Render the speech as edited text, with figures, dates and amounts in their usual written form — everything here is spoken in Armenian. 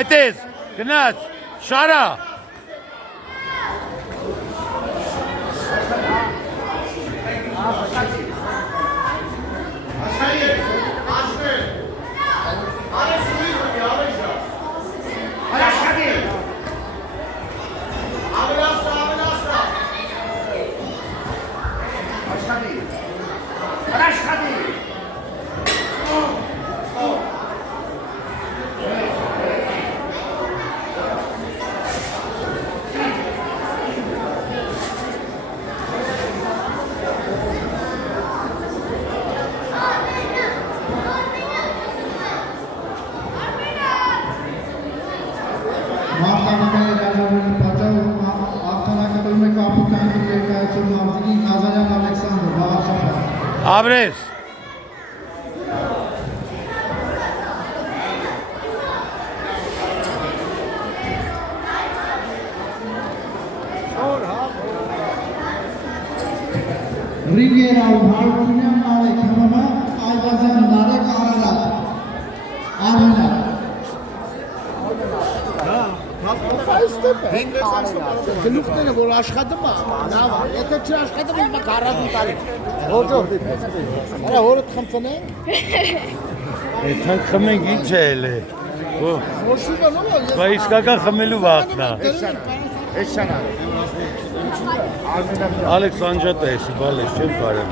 Այդես, գնաց, շարա։ Abrez. Riviera Bharatiya Male Khamama Ayvazan Narak Arala Arala Գլուխները որ աշխատում է, լավ է, եթե չի աշխատում, հիմա 40 տարի։ Ո՞ջո։ Արա հորդ խմցնենք։ Այդքան խմենք ինչ է ելե։ Ոչինչ նո։ Բա իսկական խմելու վաղն է։ Էշանա։ Ալեքս անջատ է, էսի բալես չեմ կարեմ։